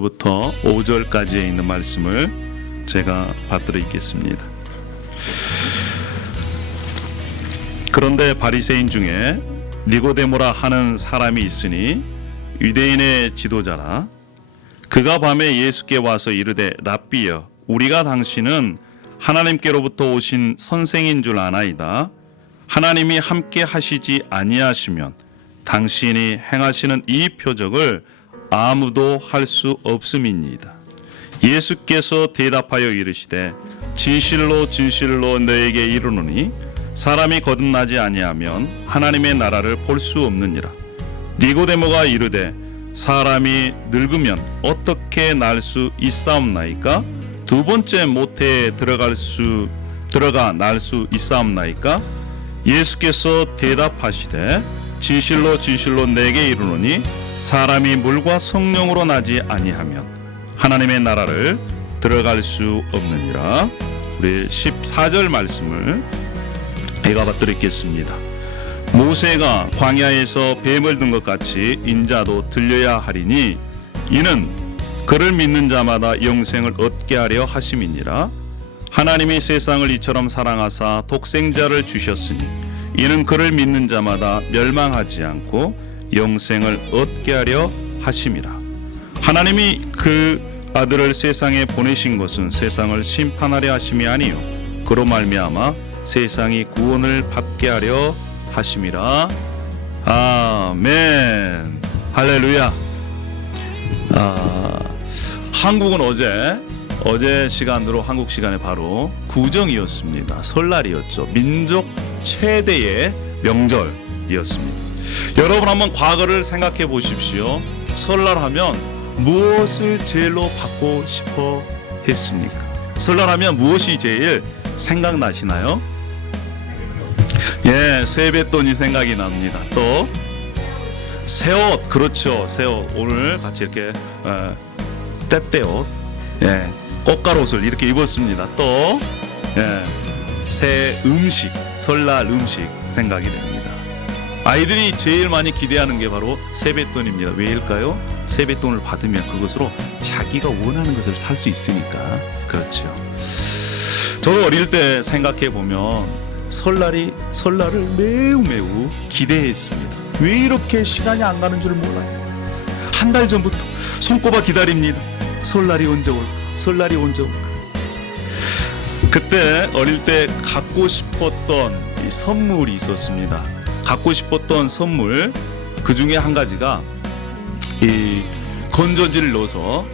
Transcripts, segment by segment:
부터 5절까지에 있는 말씀을 제가 받들어 읽겠습니다. 그런데 바리새인 중에 니고데모라 하는 사람이 있으니 유대인의 지도자라. 그가 밤에 예수께 와서 이르되 랍비여, 우리가 당신은 하나님께로부터 오신 선생인 줄 아나이다. 하나님이 함께 하시지 아니하시면 당신이 행하시는 이 표적을 아무도 할 수 없음이니이다. 예수께서 대답하여 이르시되 진실로 진실로 너에게 이르노니 사람이 거듭나지 아니하면 하나님의 나라를 볼 수 없느니라. 니고데모가 이르되 사람이 늙으면 어떻게 날 수 있사옵나이까? 두 번째 모태에 들어가 날 수 있사옵나이까? 예수께서 대답하시되 진실로 진실로 내게 이르노니 사람이 물과 성령으로 나지 아니하면 하나님의 나라를 들어갈 수 없느니라. 우리 14절 말씀을 제가 받들겠습니다. 모세가 광야에서 뱀을 든 것 같이 인자도 들려야 하리니 이는 그를 믿는 자마다 영생을 얻게 하려 하심이니라. 하나님이 세상을 이처럼 사랑하사 독생자를 주셨으니 이는 그를 믿는 자마다 멸망하지 않고 영생을 얻게 하려 하심이라. 하나님이 그 아들을 세상에 보내신 것은 세상을 심판하려 하심이 아니요 그로 말미암아 세상이 구원을 받게 하려 하심이라. 아멘. 할렐루야. 한국은 어제 시간으로 한국 시간에 바로 구정이었습니다. 설날이었죠. 민족 최대의 명절이었습니다. 여러분 한번 과거를 생각해 보십시오. 설날 하면 무엇을 제일로 받고 싶어 했습니까? 설날 하면 무엇이 제일 생각나시나요? 예, 세뱃돈이 생각이 납니다. 또 새옷, 그렇죠. 새옷. 오늘 같이 이렇게 떼떼옷, 예, 꽃가루옷을 이렇게 입었습니다. 또 새 음식, 설날 음식 생각이 됩니다. 아이들이 제일 많이 기대하는 게 바로 세뱃돈입니다. 왜일까요? 세뱃돈을 받으면 그것으로 자기가 원하는 것을 살 수 있으니까. 그렇죠. 저도 어릴 때 생각해 보면 설날을 매우 기대했습니다. 왜 이렇게 시간이 안 가는 줄 몰라요. 한 달 전부터 손꼽아 기다립니다. 설날이 언제 올까? 설날이 언제 올까? 그때 어릴 때 갖고 싶었던 이 선물이 있었습니다. 갖고 싶었던 선물 그 중에 한 가지가 이 건전지를 넣어서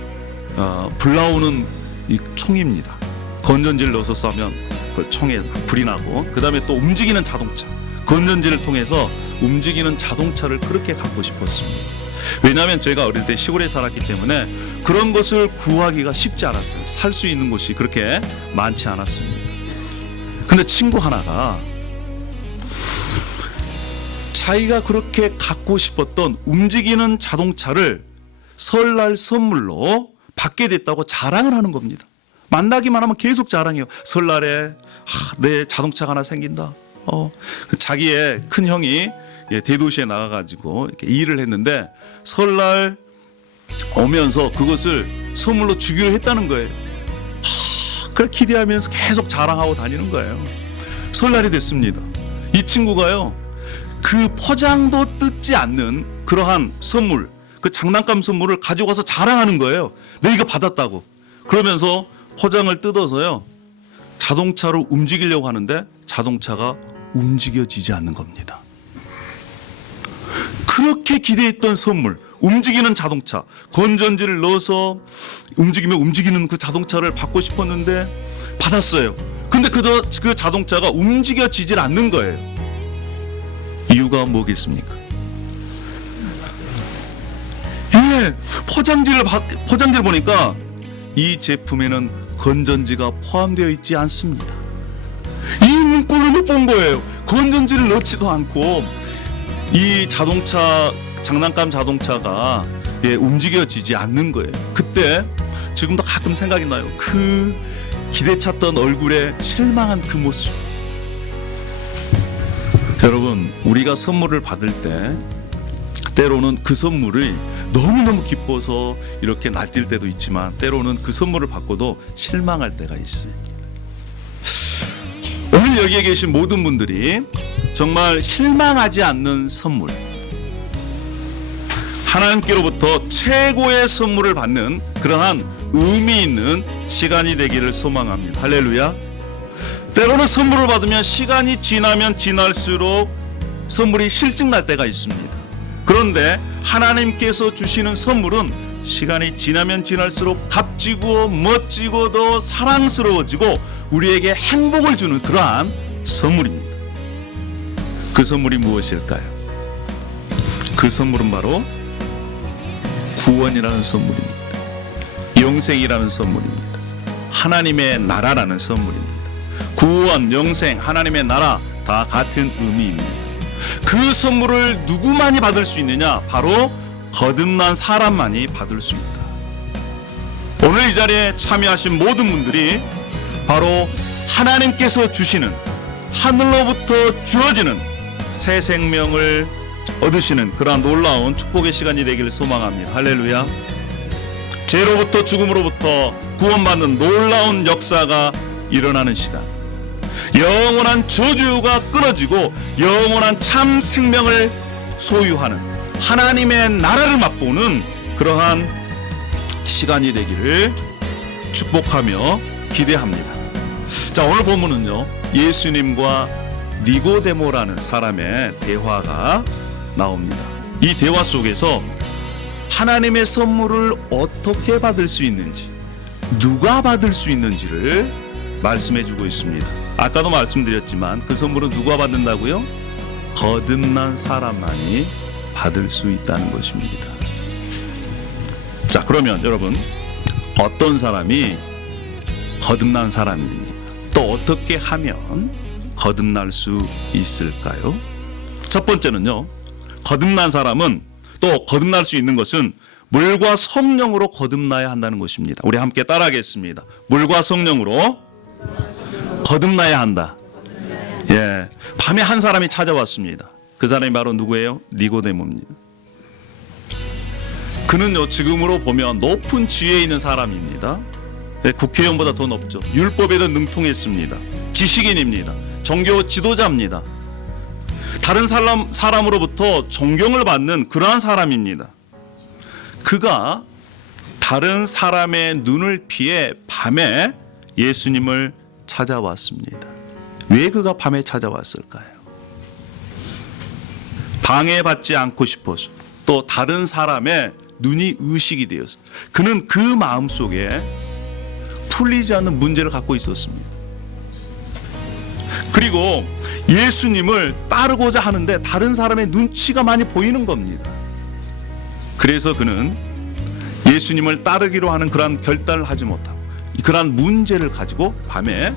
불 나오는 이 총입니다. 건전지를 넣어서 쏘면 그 총에 불이 나고, 그 다음에 또 움직이는 자동차, 건전지를 통해서 움직이는 자동차를 그렇게 갖고 싶었습니다. 왜냐하면 제가 어릴 때 시골에 살았기 때문에 그런 것을 구하기가 쉽지 않았어요. 살 수 있는 곳이 그렇게 많지 않았습니다. 근데 친구 하나가 자기가 그렇게 갖고 싶었던 움직이는 자동차를 설날 선물로 받게 됐다고 자랑을 하는 겁니다. 만나기만 하면 계속 자랑해요. 설날에 내 자동차가 하나 생긴다. 자기의 큰 형이 대도시에 나가가지고 이렇게 일을 했는데 설날 오면서 그것을 선물로 주기로 했다는 거예요. 그걸 기대하면서 계속 자랑하고 다니는 거예요. 설날이 됐습니다. 이 친구가요, 그 포장도 뜯지 않는 그러한 선물, 그 장난감 선물을 가지고 와서 자랑하는 거예요. 내가 이거 받았다고. 그러면서 포장을 뜯어서요, 자동차로 움직이려고 하는데 자동차가 움직여지지 않는 겁니다. 그렇게 기대했던 선물, 움직이는 자동차, 건전지를 넣어서 움직이면 움직이는 그 자동차를 받고 싶었는데 받았어요. 근데 그 자동차가 움직여지질 않는 거예요. 이유가 뭐겠습니까? 포장지를 보니까 이 제품에는 건전지가 포함되어 있지 않습니다. 이 문구를 못 본 거예요. 건전지를 넣지도 않고 이 자동차, 장난감 자동차가 움직여지지 않는 거예요. 그때 지금도 가끔 생각이 나요. 그 기대찼던 얼굴에 실망한 그 모습. 여러분, 우리가 선물을 받을 때 때로는 그 선물이 너무너무 기뻐서 이렇게 날뛸 때도 있지만 때로는 그 선물을 받고도 실망할 때가 있어요. 오늘 여기에 계신 모든 분들이 정말 실망하지 않는 선물, 하나님께로부터 최고의 선물을 받는 그러한 의미 있는 시간이 되기를 소망합니다. 할렐루야. 때로는 선물을 받으면 시간이 지나면 지날수록 선물이 실증날 때가 있습니다. 그런데 하나님께서 주시는 선물은 시간이 지나면 지날수록 값지고 멋지고 더 사랑스러워지고 우리에게 행복을 주는 그러한 선물입니다. 그 선물이 무엇일까요? 그 선물은 바로 구원이라는 선물입니다. 영생이라는 선물입니다. 하나님의 나라라는 선물입니다. 구원, 영생, 하나님의 나라 다 같은 의미입니다. 그 선물을 누구만이 받을 수 있느냐? 바로 거듭난 사람만이 받을 수 있다. 오늘 이 자리에 참여하신 모든 분들이 바로 하나님께서 주시는 하늘로부터 주어지는 새 생명을 얻으시는 그러한 놀라운 축복의 시간이 되기를 소망합니다. 할렐루야. 죄로부터 죽음으로부터 구원받는 놀라운 역사가 일어나는 시간, 영원한 저주가 끊어지고 영원한 참 생명을 소유하는 하나님의 나라를 맛보는 그러한 시간이 되기를 축복하며 기대합니다. 자, 오늘 본문은요, 예수님과 니고데모라는 사람의 대화가 나옵니다. 이 대화 속에서 하나님의 선물을 어떻게 받을 수 있는지, 누가 받을 수 있는지를 말씀해주고 있습니다. 아까도 말씀드렸지만 그 선물은 누가 받는다고요? 거듭난 사람만이 받을 수 있다는 것입니다. 자, 그러면 여러분, 어떤 사람이 거듭난 사람입니까? 또 어떻게 하면 거듭날 수 있을까요? 첫 번째는요, 거듭난 사람은, 또 거듭날 수 있는 것은 물과 성령으로 거듭나야 한다는 것입니다. 우리 함께 따라하겠습니다. 물과 성령으로 거듭나야 한다. 예, 밤에 한 사람이 찾아왔습니다. 그 사람이 바로 누구예요? 니고데모입니다. 그는요, 지금으로 보면 높은 지위에 있는 사람입니다. 예, 국회의원보다 더 높죠. 율법에도 능통했습니다. 지식인입니다. 종교 지도자입니다. 다른 사람으로부터 존경을 받는 그러한 사람입니다. 그가 다른 사람의 눈을 피해 밤에 예수님을 찾아왔습니다. 왜 그가 밤에 찾아왔을까요? 방해받지 않고 싶어서, 또 다른 사람의 눈이 의식이 되어서 그는 그 마음속에 풀리지 않는 문제를 갖고 있었습니다. 그리고 예수님을 따르고자 하는데 다른 사람의 눈치가 많이 보이는 겁니다. 그래서 그는 예수님을 따르기로 하는 그러한 결단을 하지 못하고 그러한 문제를 가지고 밤에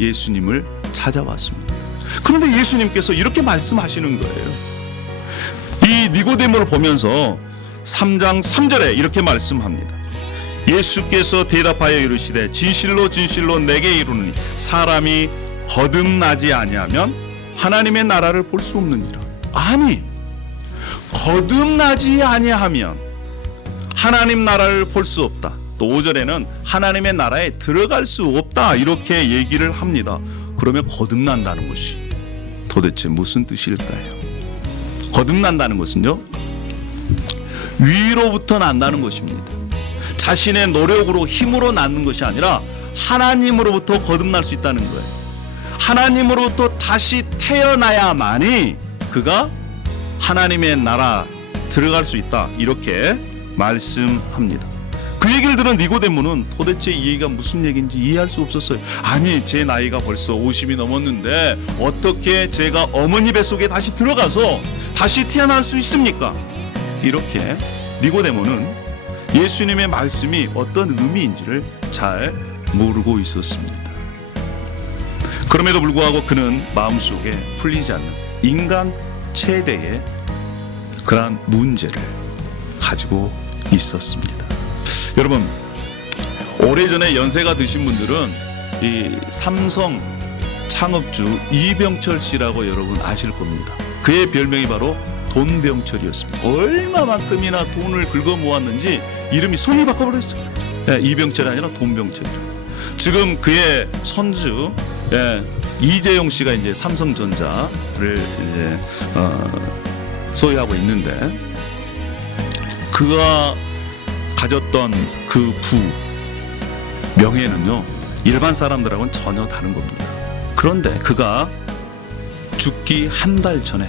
예수님을 찾아왔습니다. 그런데 예수님께서 이렇게 말씀하시는 거예요. 이 니고데모를 보면서 3장 3절에 이렇게 말씀합니다. 예수께서 대답하여 이르시되 진실로 진실로 내게 이르노니 사람이 거듭나지 아니하면 하나님의 나라를 볼 수 없느니라. 아니, 거듭나지 아니하면 하나님 나라를 볼 수 없다. 또 5절에는 하나님의 나라에 들어갈 수 없다, 이렇게 얘기를 합니다. 그러면 거듭난다는 것이 도대체 무슨 뜻일까요? 거듭난다는 것은요, 위로부터 난다는 것입니다. 자신의 노력으로 힘으로 낳는 것이 아니라 하나님으로부터 거듭날 수 있다는 거예요. 하나님으로부터 다시 태어나야만이 그가 하나님의 나라 들어갈 수 있다, 이렇게 말씀합니다. 그 얘기를 들은 니고데모는 도대체 이 얘기가 무슨 얘기인지 이해할 수 없었어요. 아니, 제 나이가 벌써 50이 넘었는데 어떻게 제가 어머니 뱃속에 다시 들어가서 다시 태어날 수 있습니까? 이렇게 니고데모는 예수님의 말씀이 어떤 의미인지를 잘 모르고 있었습니다. 그럼에도 불구하고 그는 마음속에 풀리지 않는 인간 최대의 그러한 문제를 가지고 있었습니다. 여러분, 오래전에 연세가 드신 분들은 이 삼성 창업주 이병철 씨라고 여러분 아실 겁니다. 그의 별명이 바로 돈병철이었습니다. 얼마만큼이나 돈을 긁어 모았는지 이름이 손이 바꿔버렸어요. 이병철이 아니라 돈병철이라. 지금 그의 손주 이재용 씨가 이제 삼성전자를 이제 소유하고 있는데, 그가 가졌던 그 부 명예는요 일반 사람들하고는 전혀 다른 겁니다. 그런데 그가 죽기 한 달 전에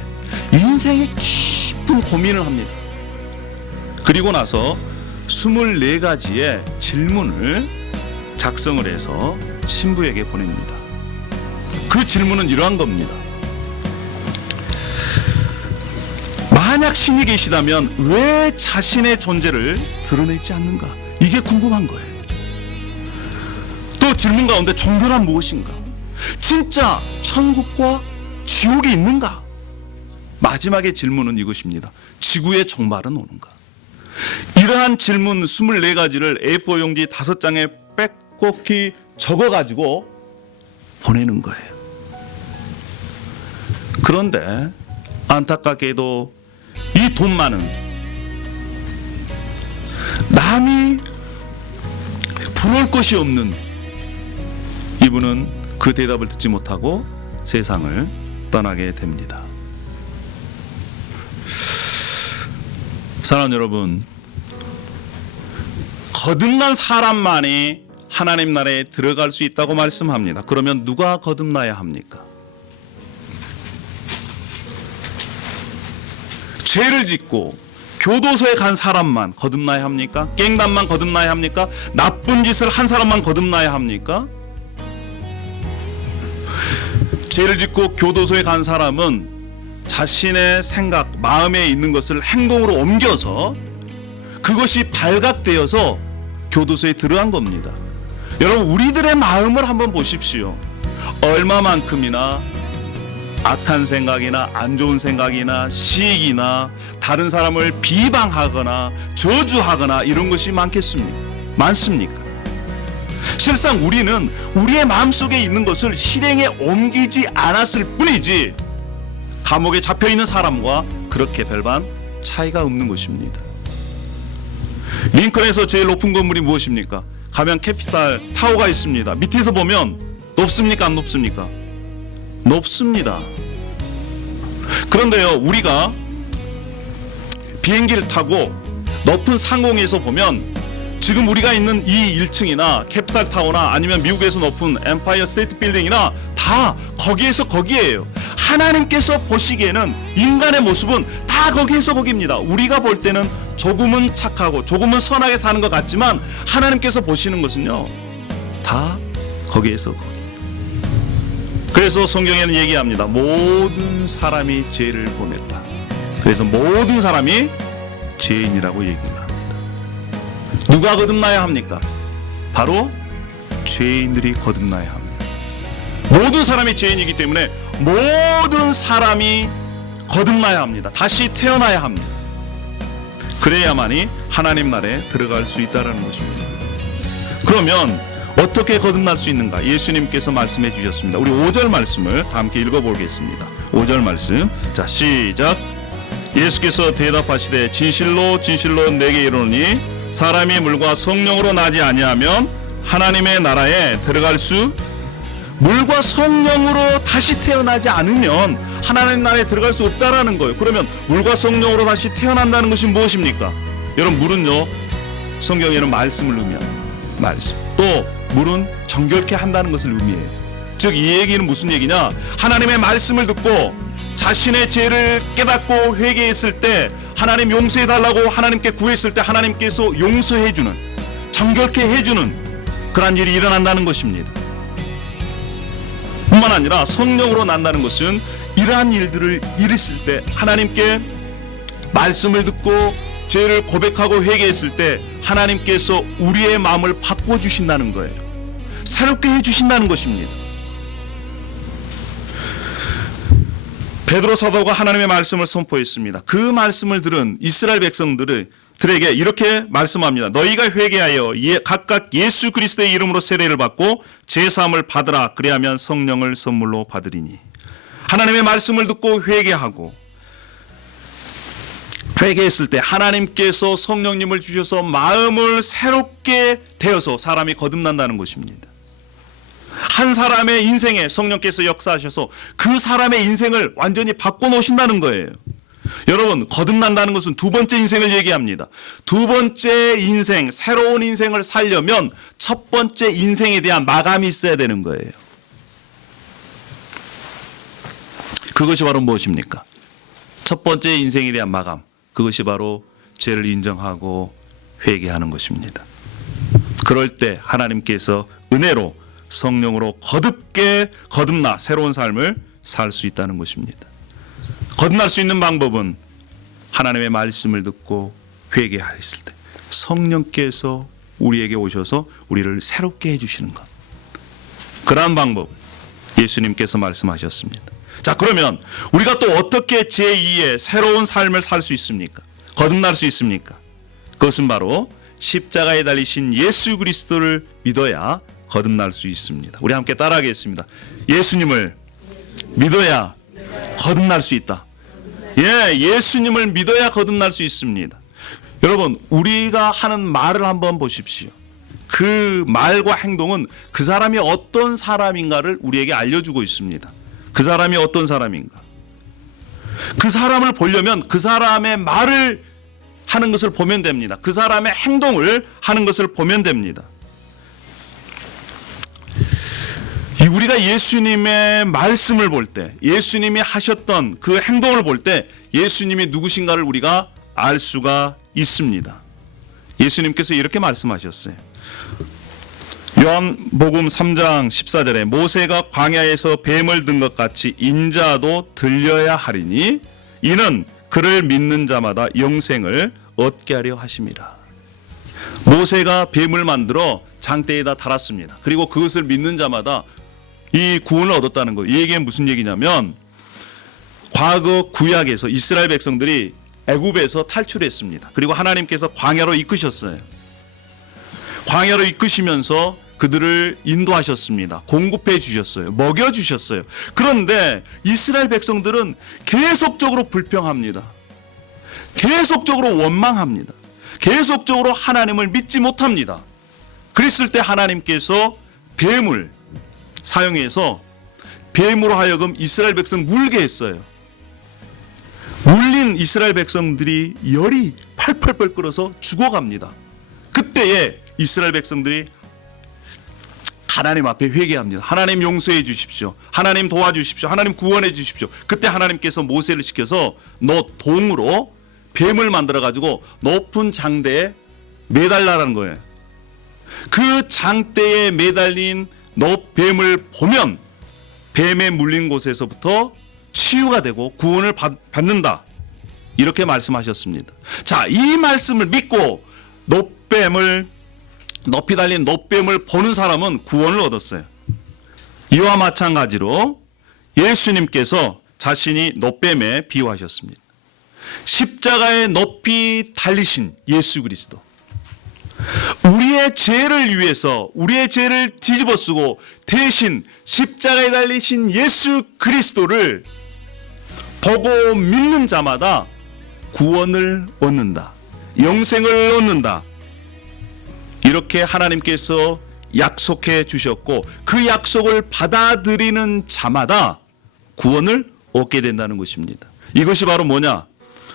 인생의 깊은 고민을 합니다. 그리고 나서 24가지의 질문을 작성을 해서 신부에게 보냅니다. 그 질문은 이러한 겁니다. 만약 신이 계시다면 왜 자신의 존재를 드러내지 않는가? 이게 궁금한 거예요. 또 질문 가운데 종교란 무엇인가? 진짜 천국과 지옥이 있는가? 마지막의 질문은 이것입니다. 지구의 종말은 오는가? 이러한 질문 24가지를 A4 용지 5장에 빽빽히 적어가지고 보내는 거예요. 그런데 안타깝게도 이 돈 많은 남이 부러울 것이 없는 이분은 그 대답을 듣지 못하고 세상을 떠나게 됩니다. 사랑하는 여러분, 거듭난 사람만이 하나님 나라에 들어갈 수 있다고 말씀합니다. 그러면 누가 거듭나야 합니까? 죄를 짓고 교도소에 간 사람만 거듭나야 합니까? 깽단만 거듭나야 합니까? 나쁜 짓을 한 사람만 거듭나야 합니까? 죄를 짓고 교도소에 간 사람은 자신의 생각, 마음에 있는 것을 행동으로 옮겨서 그것이 발각되어서 교도소에 들어간 겁니다. 여러분, 우리들의 마음을 한번 보십시오. 얼마만큼이나 악한 생각이나 안 좋은 생각이나 시익이나 다른 사람을 비방하거나 저주하거나 이런 것이 많습니까? 실상 우리는 우리의 마음속에 있는 것을 실행에 옮기지 않았을 뿐이지 감옥에 잡혀있는 사람과 그렇게 별반 차이가 없는 것입니다. 링컨에서 제일 높은 건물이 무엇입니까? 가면 캐피탈 타워가 있습니다. 밑에서 보면 높습니까? 안 높습니까? 높습니다. 그런데요, 우리가 비행기를 타고 높은 상공에서 보면 지금 우리가 있는 이 1층이나 캐피탈 타워나 아니면 미국에서 높은 엠파이어 스테이트 빌딩이나 다 거기에서 거기에요. 하나님께서 보시기에는 인간의 모습은 다 거기에서 거기입니다. 우리가 볼 때는 조금은 착하고 조금은 선하게 사는 것 같지만 하나님께서 보시는 것은요 다 거기에서 거기. 그래서 성경에는 얘기합니다. 모든 사람이 죄를 범했다. 그래서 모든 사람이 죄인이라고 얘기를 합니다. 누가 거듭나야 합니까? 바로 죄인들이 거듭나야 합니다. 모든 사람이 죄인이기 때문에 모든 사람이 거듭나야 합니다. 다시 태어나야 합니다. 그래야만이 하나님 나라에 들어갈 수 있다는 것입니다. 그러면 어떻게 거듭날 수 있는가? 예수님께서 말씀해 주셨습니다. 우리 5절 말씀을 다 함께 읽어보겠습니다. 5절 말씀, 자 시작. 예수께서 대답하시되 진실로 진실로 내게 이르노니 사람이 물과 성령으로 나지 아니하면 하나님의 나라에 들어갈 수. 물과 성령으로 다시 태어나지 않으면 하나님 나라에 들어갈 수 없다라는 거예요. 그러면 물과 성령으로 다시 태어난다는 것이 무엇입니까? 여러분, 물은요 성경에는 말씀을 의미합니다. 말씀. 또 물은 정결케 한다는 것을 의미해요. 즉 이 얘기는 무슨 얘기냐? 하나님의 말씀을 듣고 자신의 죄를 깨닫고 회개했을 때 하나님 용서해달라고 하나님께 구했을 때 하나님께서 용서해주는, 정결케 해주는 그런 일이 일어난다는 것입니다. 뿐만 아니라 성령으로 난다는 것은 이러한 일들을 일으킬 때 하나님께 말씀을 듣고 죄를 고백하고 회개했을 때 하나님께서 우리의 마음을 바꿔주신다는 거예요. 새롭게 해주신다는 것입니다. 베드로 사도가 하나님의 말씀을 선포했습니다. 그 말씀을 들은 이스라엘 백성들에게 이렇게 말씀합니다. 너희가 회개하여 각각 예수 그리스도의 이름으로 세례를 받고 제사함을 받으라. 그리하면 성령을 선물로 받으리니. 하나님의 말씀을 듣고 회개하고 회개했을 때 하나님께서 성령님을 주셔서 마음을 새롭게 되어서 사람이 거듭난다는 것입니다. 한 사람의 인생에 성령께서 역사하셔서 그 사람의 인생을 완전히 바꿔놓으신다는 거예요. 여러분, 거듭난다는 것은 두 번째 인생을 얘기합니다. 두 번째 인생, 새로운 인생을 살려면 첫 번째 인생에 대한 마감이 있어야 되는 거예요. 그것이 바로 무엇입니까? 첫 번째 인생에 대한 마감, 그것이 바로 죄를 인정하고 회개하는 것입니다. 그럴 때 하나님께서 은혜로 성령으로 거듭나 새로운 삶을 살 수 있다는 것입니다. 거듭날 수 있는 방법은 하나님의 말씀을 듣고 회개하였을 때 성령께서 우리에게 오셔서 우리를 새롭게 해주시는 것, 그러한 방법 예수님께서 말씀하셨습니다. 자, 그러면 우리가 또 어떻게 제2의 새로운 삶을 살 수 있습니까? 거듭날 수 있습니까? 그것은 바로 십자가에 달리신 예수 그리스도를 믿어야 거듭날 수 있습니다. 우리 함께 따라하겠습니다. 예수님을 믿어야 거듭날 수 있다. 예수님을 믿어야 거듭날 수 있습니다. 여러분, 우리가 하는 말을 한번 보십시오. 그 말과 행동은 그 사람이 어떤 사람인가를 우리에게 알려주고 있습니다. 그 사람이 어떤 사람인가. 그 사람을 보려면 그 사람의 말을 하는 것을 보면 됩니다. 그 사람의 행동을 하는 것을 보면 됩니다. 우리가 예수님의 말씀을 볼 때, 예수님이 하셨던 그 행동을 볼 때 예수님이 누구신가를 우리가 알 수가 있습니다. 예수님께서 이렇게 말씀하셨어요. 요한복음 3장 14절에 모세가 광야에서 뱀을 든 것 같이 인자도 들려야 하리니 이는 그를 믿는 자마다 영생을 얻게 하려 하심이라. 모세가 뱀을 만들어 장대에다 달았습니다. 그리고 그것을 믿는 자마다 이 구원을 얻었다는 거예요. 이 얘기는 무슨 얘기냐면 과거 구약에서 이스라엘 백성들이 애굽에서 탈출했습니다. 그리고 하나님께서 광야로 이끄셨어요. 광야로 이끄시면서 그들을 인도하셨습니다. 공급해 주셨어요. 먹여 주셨어요. 그런데 이스라엘 백성들은 계속적으로 불평합니다. 계속적으로 원망합니다. 계속적으로 하나님을 믿지 못합니다. 그랬을 때 하나님께서 뱀을 사용해서 뱀으로 하여금 이스라엘 백성 물게 했어요. 물린 이스라엘 백성들이 열이 팔팔 끓어서 죽어갑니다. 그때에 이스라엘 백성들이 하나님 앞에 회개합니다. 하나님 용서해 주십시오. 하나님 도와주십시오. 하나님 구원해 주십시오. 그때 하나님께서 모세를 시켜서 너 동으로 뱀을 만들어 가지고 높은 장대에 매달라라는 거예요. 그 장대에 매달린 뱀을 보면 뱀에 물린 곳에서부터 치유가 되고 구원을 받는다. 이렇게 말씀하셨습니다. 자, 이 말씀을 믿고 높이 달린 놋뱀을 보는 사람은 구원을 얻었어요. 이와 마찬가지로 예수님께서 자신이 놋뱀에 비유하셨습니다. 십자가에 높이 달리신 예수 그리스도, 우리의 죄를 위해서 우리의 죄를 뒤집어쓰고 대신 십자가에 달리신 예수 그리스도를 보고 믿는 자마다 구원을 얻는다. 영생을 얻는다. 이렇게 하나님께서 약속해 주셨고 그 약속을 받아들이는 자마다 구원을 얻게 된다는 것입니다. 이것이 바로 뭐냐?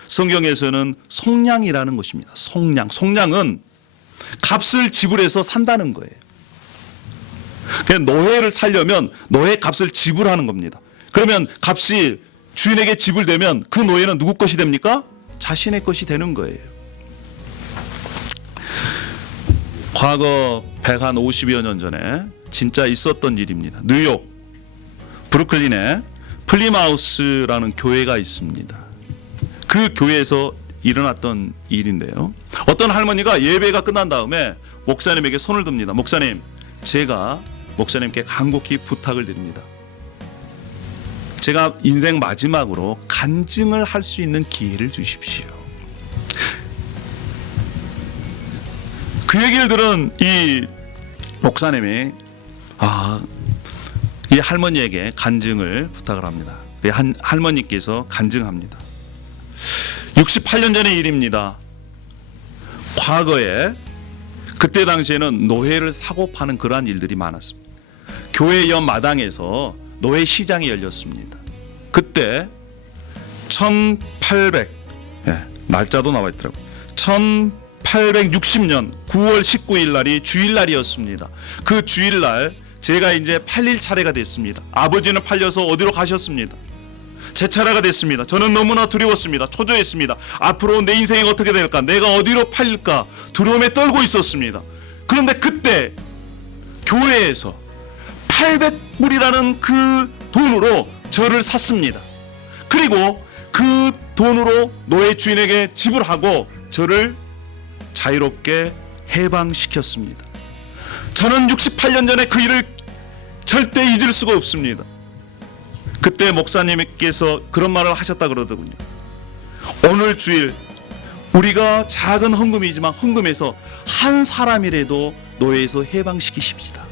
성경에서는 속량이라는 것입니다. 속량은 값을 지불해서 산다는 거예요. 그냥 노예를 살려면 노예 값을 지불하는 겁니다. 그러면 값이 주인에게 지불되면 그 노예는 누구 것이 됩니까? 자신의 것이 되는 거예요. 과거 150여 년 전에 진짜 있었던 일입니다. 뉴욕 브루클린에 플리마우스라는 교회가 있습니다. 그 교회에서 일어났던 일인데요. 어떤 할머니가 예배가 끝난 다음에 목사님에게 손을 듭니다. 목사님, 제가 목사님께 간곡히 부탁을 드립니다. 제가 인생 마지막으로 간증을 할 수 있는 기회를 주십시오. 그 얘기를 들은 이 목사님이 이 할머니에게 간증을 부탁을 합니다. 할머니께서 간증합니다. 68년 전의 일입니다. 과거에 그때 당시에는 노회를 사고 파는 그러한 일들이 많았습니다. 교회 옆마당에서 노회 시장이 열렸습니다. 그때 1800 날짜도 나와 있더라고요. 1860년 9월 19일 날이 주일날이었습니다. 그 주일날 제가 이제 팔릴 차례가 됐습니다. 아버지는 팔려서 어디로 가셨습니다. 제 차례가 됐습니다. 저는 너무나 두려웠습니다. 초조했습니다. 앞으로 내 인생이 어떻게 될까? 내가 어디로 팔릴까? 두려움에 떨고 있었습니다. 그런데 그때 교회에서 800불이라는 그 돈으로 저를 샀습니다. 그리고 그 돈으로 노예 주인에게 지불하고 저를 자유롭게 해방시켰습니다. 저는 68년 전에 그 일을 절대 잊을 수가 없습니다. 그때 목사님께서 그런 말을 하셨다 그러더군요. 오늘 주일 우리가 작은 헌금이지만 헌금에서 한 사람이라도 노예에서 해방시키십시다.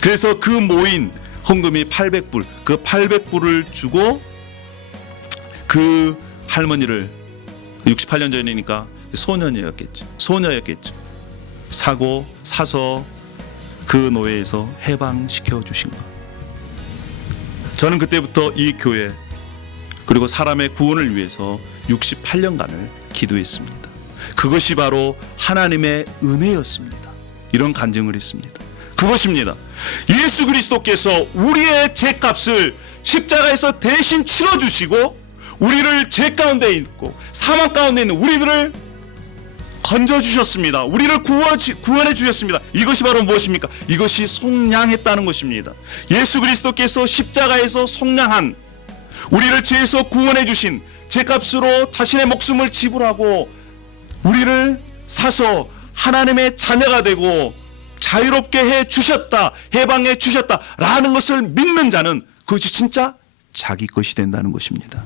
그래서 그 모인 헌금이 800불, 그 800불을 주고 그 할머니를 68년 전이니까 소녀였겠죠. 사서 그 노예에서 해방시켜 주신 것. 저는 그때부터 이 교회 그리고 사람의 구원을 위해서 68년간을 기도했습니다. 그것이 바로 하나님의 은혜였습니다. 이런 간증을 했습니다. 그것입니다. 예수 그리스도께서 우리의 죄값을 십자가에서 대신 치러주시고 우리를 죄 가운데 있고 사망 가운데 있는 우리들을 건져주셨습니다. 우리를 구원해 주셨습니다. 이것이 바로 무엇입니까? 이것이 속량했다는 것입니다. 예수 그리스도께서 십자가에서 속량한 우리를 죄에서 구원해 주신 죄값으로 자신의 목숨을 지불하고 우리를 사서 하나님의 자녀가 되고 자유롭게 해 주셨다, 해방해 주셨다라는 것을 믿는 자는 그것이 진짜 자기 것이 된다는 것입니다.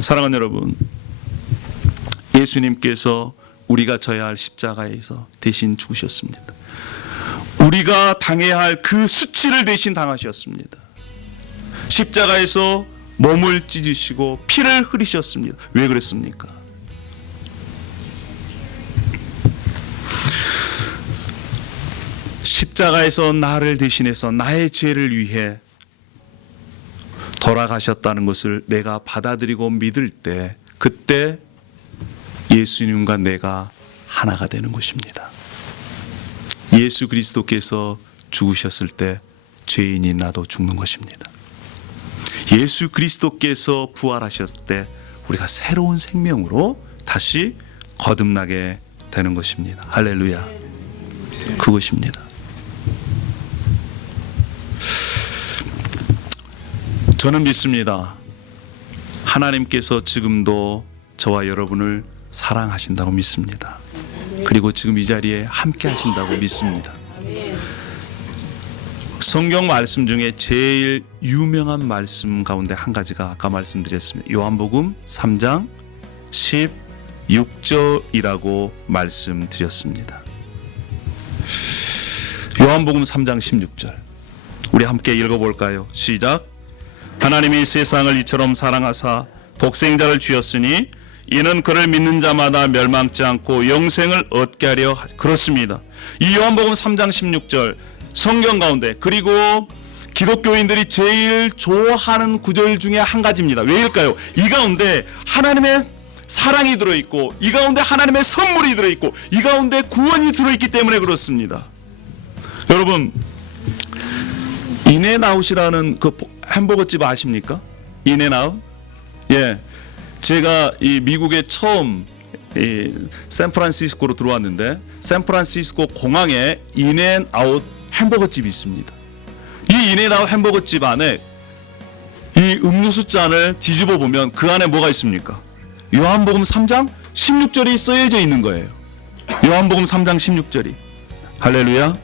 사랑하는 여러분, 예수님께서 우리가 져야 할 십자가에서 대신 죽으셨습니다. 우리가 당해야 할 그 수치를 대신 당하셨습니다. 십자가에서 몸을 찢으시고 피를 흘리셨습니다. 왜 그랬습니까? 십자가에서 나를 대신해서 나의 죄를 위해 돌아가셨다는 것을 내가 받아들이고 믿을 때 그때 예수님과 내가 하나가 되는 것입니다. 예수 그리스도께서 죽으셨을 때 죄인인 나도 죽는 것입니다. 예수 그리스도께서 부활하셨을 때 우리가 새로운 생명으로 다시 거듭나게 되는 것입니다. 할렐루야. 그것입니다. 저는 믿습니다. 하나님께서 지금도 저와 여러분을 사랑하신다고 믿습니다. 그리고 지금 이 자리에 함께 하신다고 믿습니다. 성경 말씀 중에 제일 유명한 말씀 가운데 한 가지가 아까 말씀드렸습니다. 요한복음 3장 16절이라고 말씀드렸습니다. 요한복음 3장 16절 우리 함께 읽어볼까요? 시작. 하나님이 세상을 이처럼 사랑하사 독생자를 주셨으니 이는 그를 믿는 자마다 멸망치 않고 영생을 얻게 하려. 그렇습니다. 이 요한복음 3장 16절 성경 가운데 그리고 기독교인들이 제일 좋아하는 구절 중에 한 가지입니다. 왜일까요? 이 가운데 하나님의 사랑이 들어있고 이 가운데 하나님의 선물이 들어있고 이 가운데 구원이 들어있기 때문에 그렇습니다. 여러분, 인앤아웃이라는 그 햄버거집 아십니까? 인앤아웃? 예, 제가 이 미국에 처음 샌프란시스코로 들어왔는데 샌프란시스코 공항에 인앤아웃 햄버거집이 있습니다. 이 인앤아웃 햄버거집 안에 이 음료수 잔을 뒤집어 보면 그 안에 뭐가 있습니까? 요한복음 3장 16절이 써여져 있는 거예요. 요한복음 3장 16절이. 할렐루야.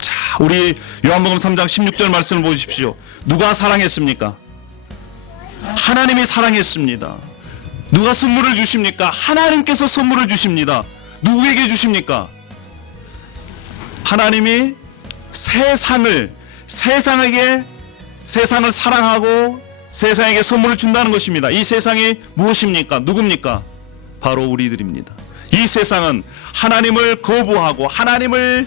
자, 우리 요한복음 3장 16절 말씀을 보십시오. 누가 사랑했습니까? 하나님이 사랑했습니다. 누가 선물을 주십니까? 하나님께서 선물을 주십니다. 누구에게 주십니까? 하나님이 세상을 사랑하고 세상에게 선물을 준다는 것입니다. 이 세상이 무엇입니까? 누굽니까? 바로 우리들입니다. 이 세상은 하나님을 거부하고 하나님을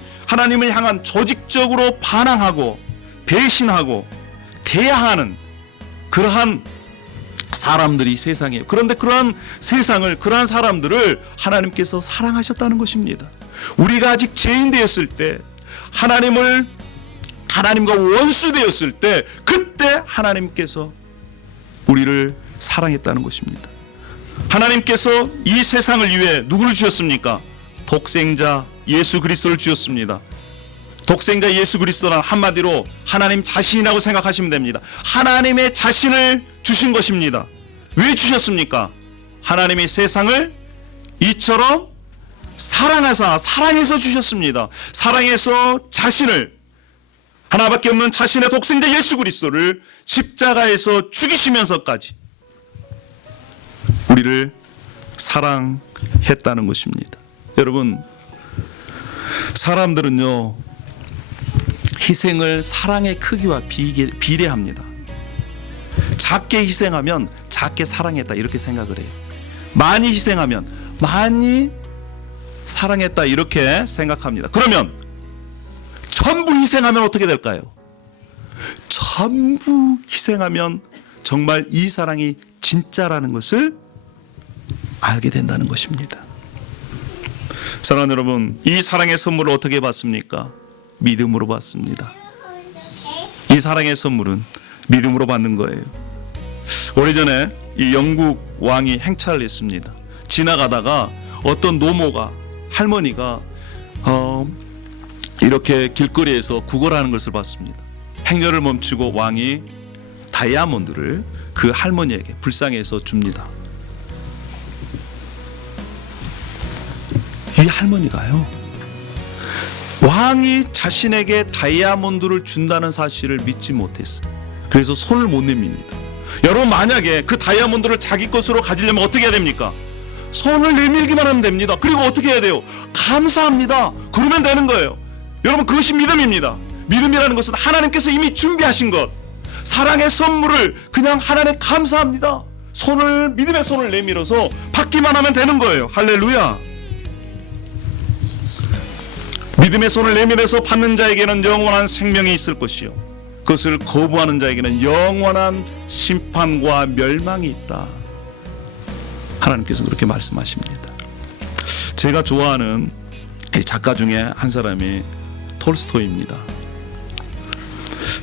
향한 조직적으로 반항하고 배신하고 대항하는 그러한 사람들이 세상이에요. 그런데 그러한 세상을, 그러한 사람들을 하나님께서 사랑하셨다는 것입니다. 우리가 아직 죄인 되었을 때, 하나님과 원수 되었을 때, 그때 하나님께서 우리를 사랑했다는 것입니다. 하나님께서 이 세상을 위해 누구를 주셨습니까? 독생자 예수 그리스도를 주셨습니다. 독생자 예수 그리스도는 한마디로 하나님 자신이라고 생각하시면 됩니다. 하나님의 자신을 주신 것입니다. 왜 주셨습니까? 하나님이 세상을 이처럼 사랑해서 주셨습니다. 사랑해서 자신을, 하나밖에 없는 자신의 독생자 예수 그리스도를 십자가에서 죽이시면서까지 우리를 사랑했다는 것입니다. 여러분, 사람들은요, 희생을 사랑의 크기와 비례합니다. 작게 희생하면 작게 사랑했다, 이렇게 생각을 해요. 많이 희생하면 많이 사랑했다, 이렇게 생각합니다. 그러면 전부 희생하면 어떻게 될까요? 전부 희생하면 정말 이 사랑이 진짜라는 것을 알게 된다는 것입니다. 사랑하는 여러분, 이 사랑의 선물을 어떻게 받습니까? 믿음으로 받습니다. 이 사랑의 선물은 믿음으로 받는 거예요. 오래전에 이 영국 왕이 행차를 했습니다. 지나가다가 어떤 노모가, 할머니가 이렇게 길거리에서 구걸하는 것을 봤습니다. 행렬을 멈추고 왕이 다이아몬드를 그 할머니에게 불쌍해서 줍니다. 이 할머니가요, 왕이 자신에게 다이아몬드를 준다는 사실을 믿지 못했어요. 그래서 손을 못 내밉니다. 여러분, 만약에 그 다이아몬드를 자기 것으로 가지려면 어떻게 해야 됩니까? 손을 내밀기만 하면 됩니다. 그리고 어떻게 해야 돼요? 감사합니다. 그러면 되는 거예요. 여러분, 그것이 믿음입니다. 믿음이라는 것은 하나님께서 이미 준비하신 것, 사랑의 선물을 그냥 하나님 감사합니다. 믿음의 손을 내밀어서 받기만 하면 되는 거예요. 할렐루야. 믿음의 손을 내밀어서 받는 자에게는 영원한 생명이 있을 것이요, 그것을 거부하는 자에게는 영원한 심판과 멸망이 있다. 하나님께서 그렇게 말씀하십니다. 제가 좋아하는 작가 중에 한 사람이 톨스토이입니다.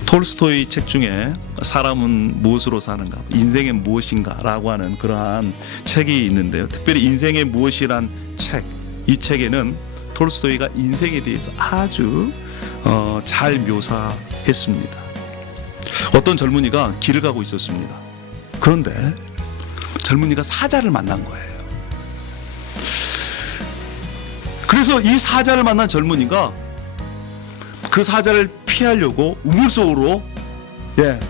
톨스토이 책 중에 사람은 무엇으로 사는가, 인생은 무엇인가 라고 하는 그러한 책이 있는데요. 특별히 인생의 무엇이란 책, 이 책에는 톨스토이가 인생에 대해서 아주 잘 묘사했습니다. 어떤 젊은이가 길을 가고 있었습니다. 그런데 젊은이가 사자를 만난 거예요. 그래서 이 사자를 만난 젊은이가 그 사자를 피하려고 우물 속으로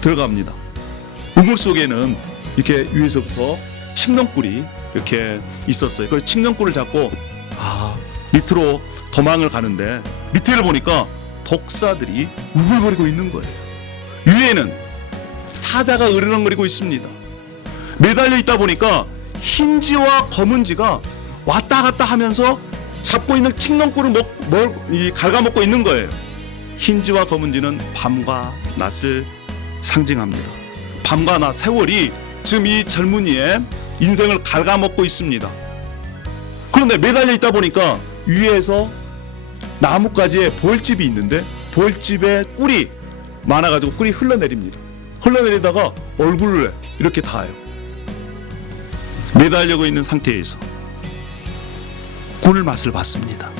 들어갑니다. 우물 속에는 이렇게 위에서부터 칡넝꿀이 이렇게 있었어요. 그래서 칡넝꿀을 잡고 밑으로 도망을 가는데 밑에를 보니까 독사들이 우글거리고 있는 거예요. 위에는 사자가 으르렁거리고 있습니다. 매달려 있다 보니까 흰지와 검은지가 왔다 갔다 하면서 잡고 있는 칡넝꿀을 갉아먹고 있는 거예요. 흰지와 검은지는 밤과 낮을 상징합니다. 밤과 낮, 세월이 지금 이 젊은이의 인생을 갉아먹고 있습니다. 그런데 매달려 있다 보니까 위에서 나뭇가지에 벌집이 있는데 벌집에 꿀이 많아가지고 꿀이 흘러내립니다. 흘러내리다가 얼굴을 이렇게 닿아요. 매달리고 있는 상태에서 꿀 맛을 봤습니다.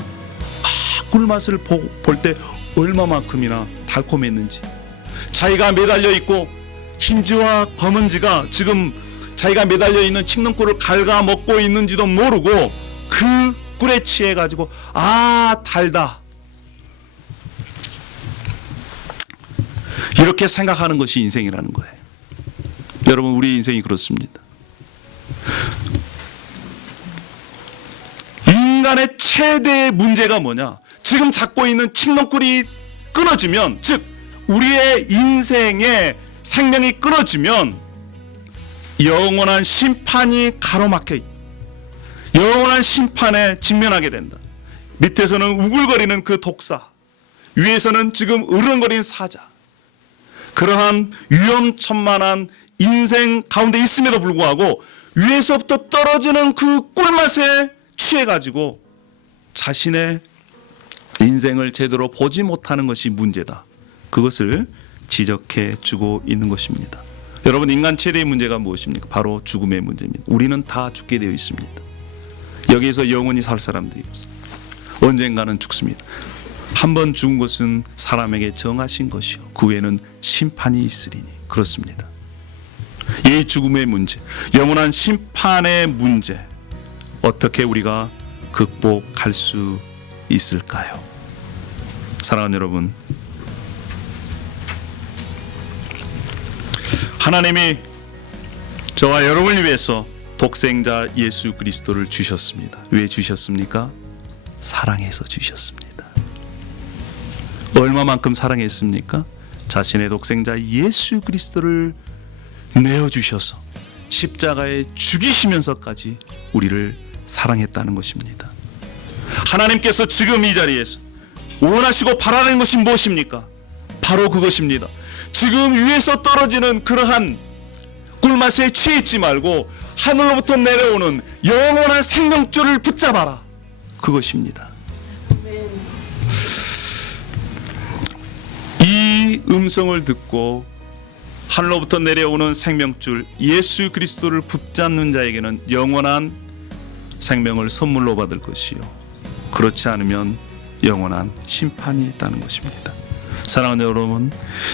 꿀 맛을 볼 때 얼마만큼이나 달콤했는지, 자기가 매달려 있고 흰지와 검은지가 지금 자기가 매달려 있는 칡넝꿀을 갉아먹고 있는지도 모르고 그 꿀에 취해가지고 달다, 이렇게 생각하는 것이 인생이라는 거예요. 여러분, 우리 인생이 그렇습니다. 인간의 최대의 문제가 뭐냐? 지금 잡고 있는 칡넝꿀이 끊어지면, 즉 우리의 인생의 생명이 끊어지면 영원한 심판이 가로막혀 있다. 영원한 심판에 직면하게 된다. 밑에서는 우글거리는 그 독사, 위에서는 지금 으르렁거리는 사자. 그러한 위험천만한 인생 가운데 있음에도 불구하고 위에서부터 떨어지는 그 꿀맛에 취해가지고 자신의 인생을 제대로 보지 못하는 것이 문제다. 그것을 지적해 주고 있는 것입니다. 여러분, 인간 최대의 문제가 무엇입니까? 바로 죽음의 문제입니다. 우리는 다 죽게 되어 있습니다. 여기에서 영원히 살 사람들이 없어요. 언젠가는 죽습니다. 한번 죽은 것은 사람에게 정하신 것이요 그 후에는 심판이 있으리니. 그렇습니다. 이 죽음의 문제, 영원한 심판의 문제, 어떻게 우리가 극복할 수 있을까요? 사랑하는 여러분, 하나님이 저와 여러분을 위해서 독생자 예수 그리스도를 주셨습니다. 왜 주셨습니까? 사랑해서 주셨습니다. 얼마만큼 사랑했습니까? 자신의 독생자 예수 그리스도를 내어주셔서 십자가에 죽이시면서까지 우리를 사랑했다는 것입니다. 하나님께서 지금 이 자리에서 원하시고 바라는 것이 무엇입니까? 바로 그것입니다. 지금 위에서 떨어지는 그러한 꿀맛에 취했지 말고 하늘로부터 내려오는 영원한 생명줄을 붙잡아라. 그것입니다. 이 음성을 듣고 하늘로부터 내려오는 생명줄 예수 그리스도를 붙잡는 자에게는 영원한 생명을 선물로 받을 것이요, 그렇지 않으면 영원한 심판이 있다는 것입니다. 사랑하는 여러분,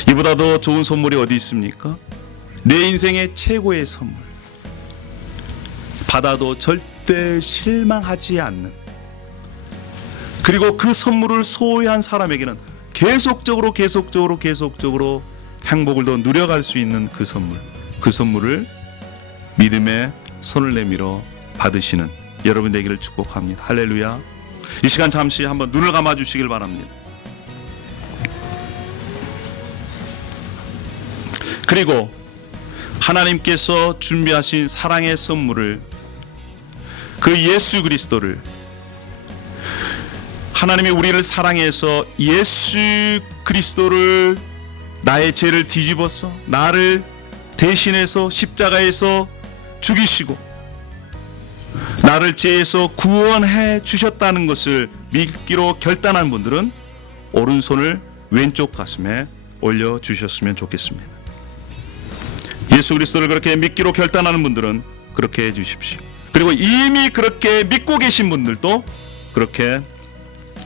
이보다 더 좋은 선물이 어디 있습니까? 내 인생의 최고의 선물, 받아도 절대 실망하지 않는, 그리고 그 선물을 소유한 사람에게는 계속적으로 행복을 더 누려갈 수 있는 그 선물을 믿음의 손을 내밀어 받으시는 여러분 되기를 축복합니다. 할렐루야. 이 시간 잠시 한번 눈을 감아 주시길 바랍니다. 그리고 하나님께서 준비하신 사랑의 선물을, 그 예수 그리스도를, 하나님이 우리를 사랑해서 예수 그리스도를 나의 죄를 뒤집어서 나를 대신해서 십자가에서 죽이시고 나를 죄에서 구원해 주셨다는 것을 믿기로 결단한 분들은 오른손을 왼쪽 가슴에 올려주셨으면 좋겠습니다. 예수 그리스도를 그렇게 믿기로 결단하는 분들은 그렇게 해주십시오. 그리고 이미 그렇게 믿고 계신 분들도 그렇게,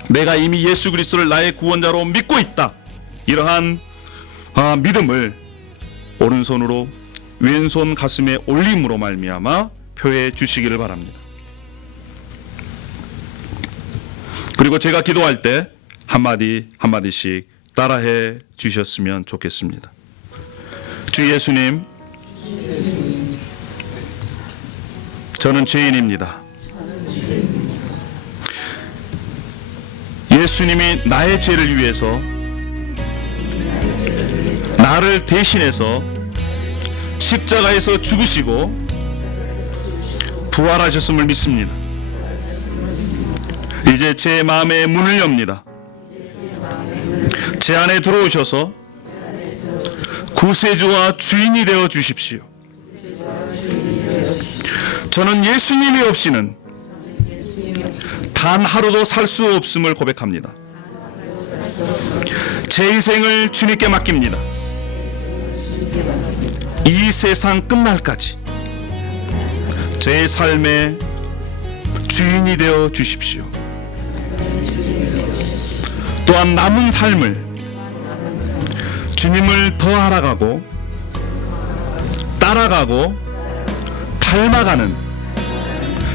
내가 이미 예수 그리스도를 나의 구원자로 믿고 있다, 이러한 믿음을 오른손으로 왼손 가슴에 올림으로 말미암아 표해 주시기를 바랍니다. 그리고 제가 기도할 때 한마디 한마디씩 따라해 주셨으면 좋겠습니다. 주 예수님, 저는 죄인입니다. 예수님이 나의 죄를 위해서 나를 대신해서 십자가에서 죽으시고 부활하셨음을 믿습니다. 이제 제 마음의 문을 엽니다. 제 안에 들어오셔서 구세주와 주인이 되어 주십시오. 저는 예수님이 없이는 단 하루도 살 수 없음을 고백합니다. 제 인생을 주님께 맡깁니다. 이 세상 끝날까지 제 삶의 주인이 되어 주십시오. 또한 남은 삶을 주님을 더 알아가고 따라가고 닮아가는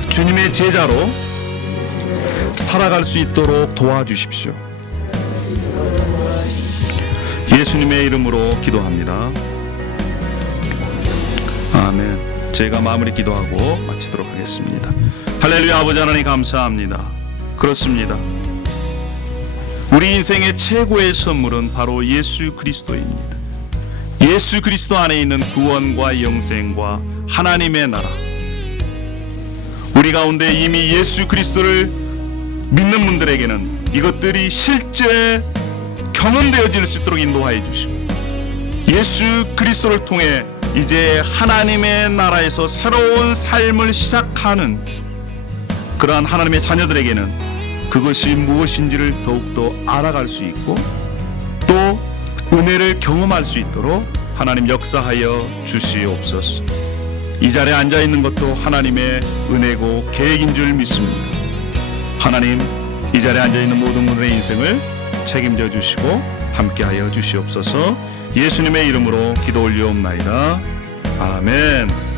주님의 제자로 살아갈 수 있도록 도와주십시오. 예수님의 이름으로 기도합니다. 아멘. 제가 마무리 기도하고 마치도록 하겠습니다. 할렐루야. 아버지 하나님 감사합니다. 그렇습니다. 우리 인생의 최고의 선물은 바로 예수 그리스도입니다. 예수 그리스도 안에 있는 구원과 영생과 하나님의 나라, 우리 가운데 이미 예수 그리스도를 믿는 분들에게는 이것들이 실제 경험되어질 수 있도록 인도하여 주시고, 예수 그리스도를 통해 이제 하나님의 나라에서 새로운 삶을 시작하는 그러한 하나님의 자녀들에게는 그것이 무엇인지를 더욱더 알아갈 수 있고 또 은혜를 경험할 수 있도록 하나님 역사하여 주시옵소서. 이 자리에 앉아 있는 것도 하나님의 은혜고 계획인 줄 믿습니다. 하나님, 이 자리에 앉아 있는 모든 분들의 인생을 책임져 주시고 함께하여 주시옵소서. 예수님의 이름으로 기도 올리옵나이다. 아멘.